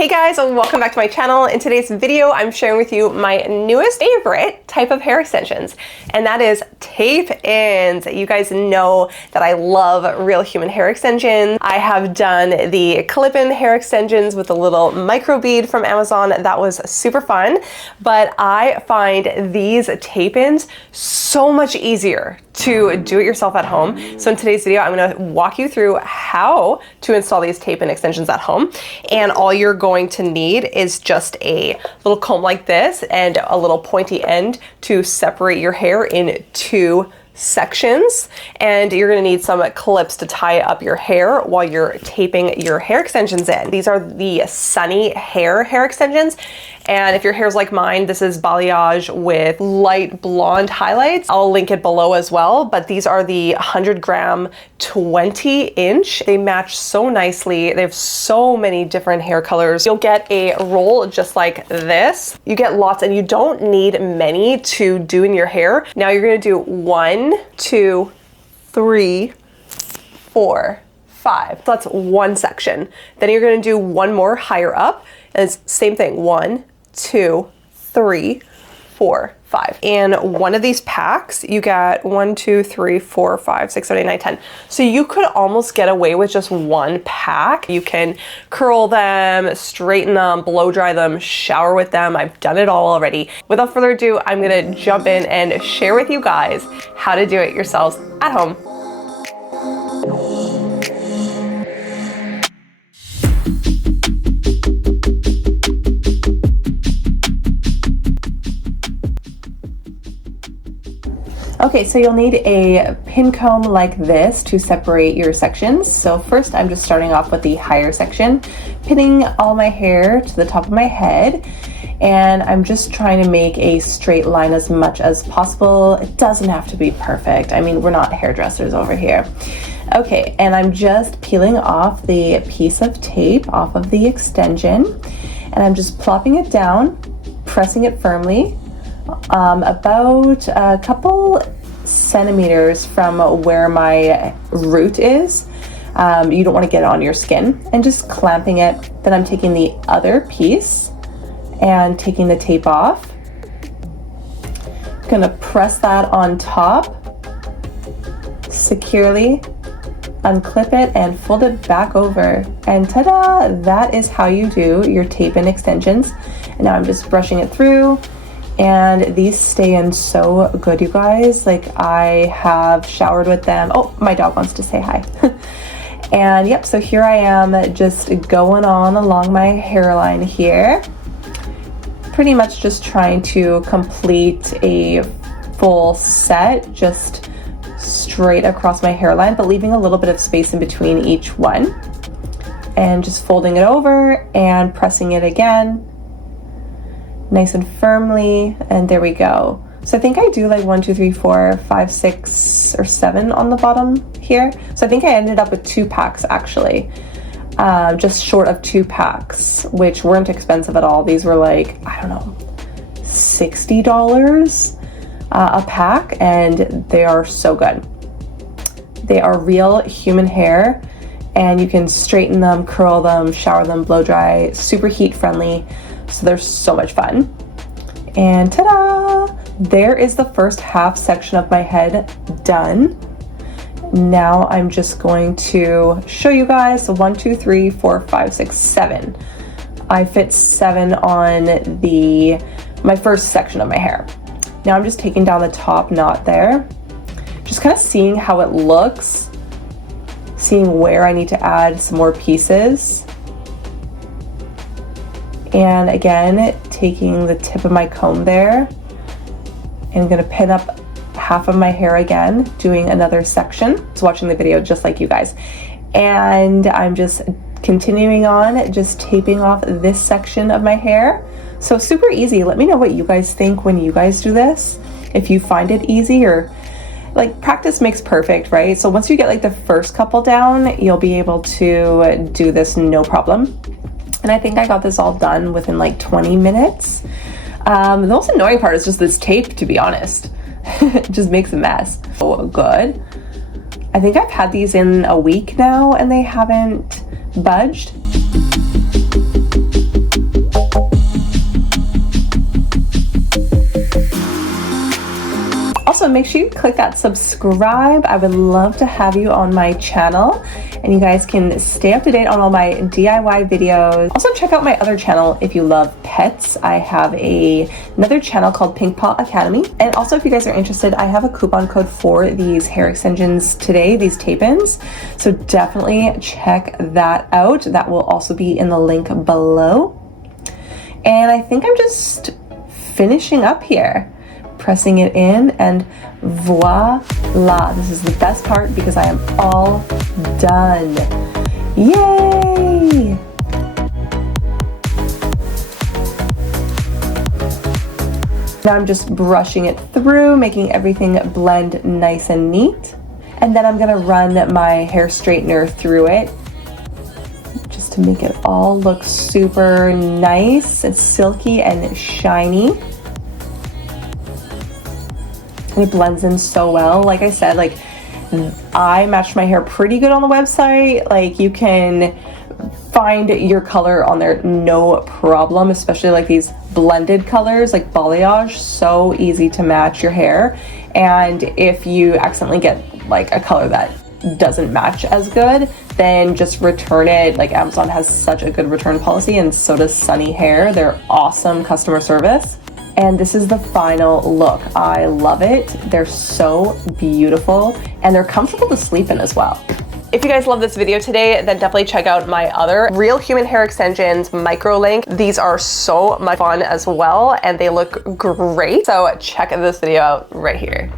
Hey guys, and welcome back to my channel. In today's video, I'm sharing with you my newest favorite type of hair extensions, and that is tape-ins. You guys know that I love real human hair extensions. I have done the clip-in hair extensions with a little micro bead from Amazon. That was super fun, but I find these tape-ins so much easier to do it yourself at home. So in today's video, I'm gonna walk you through how to install these tape-in extensions at home. And all you're going to need is just a little comb like this and a little pointy end to separate your hair in two sections. And you're gonna need some clips to tie up your hair while you're taping your hair extensions in. These are the Sunny hair extensions. And if your hair's like mine, this is balayage with light blonde highlights. I'll link it below as well, but these are the 100 gram 20 inch. They match so nicely. They have so many different hair colors. You'll get a roll just like this. You get lots, and you don't need many to do in your hair. Now you're gonna do 1, 2, 3, 4, 5. So that's one section. Then you're gonna do one more higher up, and it's same thing, 1, 2, 3, 4, 5. And one of these packs, you got 1, 2, 3, 4, 5, 6, 7, 8, 9, 10. So you could almost get away with just one pack. You can curl them, straighten them, blow dry them, shower with them. I've done it all already. Without further ado, I'm gonna jump in and share with you guys how to do it yourselves at home. Okay, so you'll need a pin comb like this to separate your sections. So first I'm just starting off with the higher section, pinning all my hair to the top of my head, and I'm just trying to make a straight line as much as possible. It doesn't have to be perfect. I mean, we're not hairdressers over here. Okay, and I'm just peeling off the piece of tape off of the extension, and I'm just plopping it down, pressing it firmly, about a couple centimeters from where my root is. You don't want to get it on your skin, and just clamping it. Then I'm taking the other piece and taking the tape off. Gonna press that on top securely, unclip it and fold it back over, and ta-da! That is how you do your tape-in extensions. And now I'm just brushing it through. And these stay in so good, you guys. Like, I have showered with them. Oh, my dog wants to say hi. And yep, so here I am just going on along my hairline here. Pretty much just trying to complete a full set, just straight across my hairline, but leaving a little bit of space in between each one. And just folding it over and pressing it again, nice and firmly, and there we go. So I think I do like 1, 2, 3, 4, 5, 6, or 7 on the bottom here. So I think I ended up with 2 packs actually, just short of 2 packs, which weren't expensive at all. These were like, I don't know, $60 a pack, and they are so good. They are real human hair, and you can straighten them, curl them, shower them, blow dry, super heat friendly. So they're so much fun. And ta-da! There is the first half section of my head done. Now I'm just going to show you guys. So 1, 2, 3, 4, 5, 6, 7. I fit 7 on my first section of my hair. Now I'm just taking down the top knot there, just kind of seeing how it looks, seeing where I need to add some more pieces. And again, taking the tip of my comb there, and I'm gonna pin up half of my hair again, doing another section. So watching the video just like you guys. And I'm just continuing on, just taping off this section of my hair. So super easy. Let me know what you guys think when you guys do this. If you find it easy, or like, practice makes perfect, right? So once you get like the first couple down, you'll be able to do this no problem. And I think I got this all done within like 20 minutes. The most annoying part is just this tape, to be honest. It just makes a mess. So good. I think I've had these in a week now, and they haven't budged. also make sure you click that subscribe. I would love to have you on my channel, and you guys can stay up to date on all my DIY videos. Also check out my other channel if you love pets. I have another channel called Pink Paw Academy. And also if you guys are interested, I have a coupon code for these hair extensions today, these tape-ins. So definitely check that out. That will also be in the link below. And I think I'm just finishing up here, pressing it in, and voila. This is the best part because I am all done. Yay! Now I'm just brushing it through, making everything blend nice and neat. And then I'm gonna run my hair straightener through it just to make it all look super nice and silky and shiny. And it blends in so well. Like I said, like I matched my hair pretty good on the website. Like you can find your color on there no problem, especially like these blended colors like balayage, so easy to match your hair. And if you accidentally get like a color that doesn't match as good, then just return it. Like Amazon has such a good return policy, and so does Sunny Hair. They're awesome customer service. And this is the final look. I love it. They're so beautiful and they're comfortable to sleep in as well. If you guys love this video today, then definitely check out my other Real Human Hair Extensions micro link. These are so much fun as well, and they look great. So check this video out right here.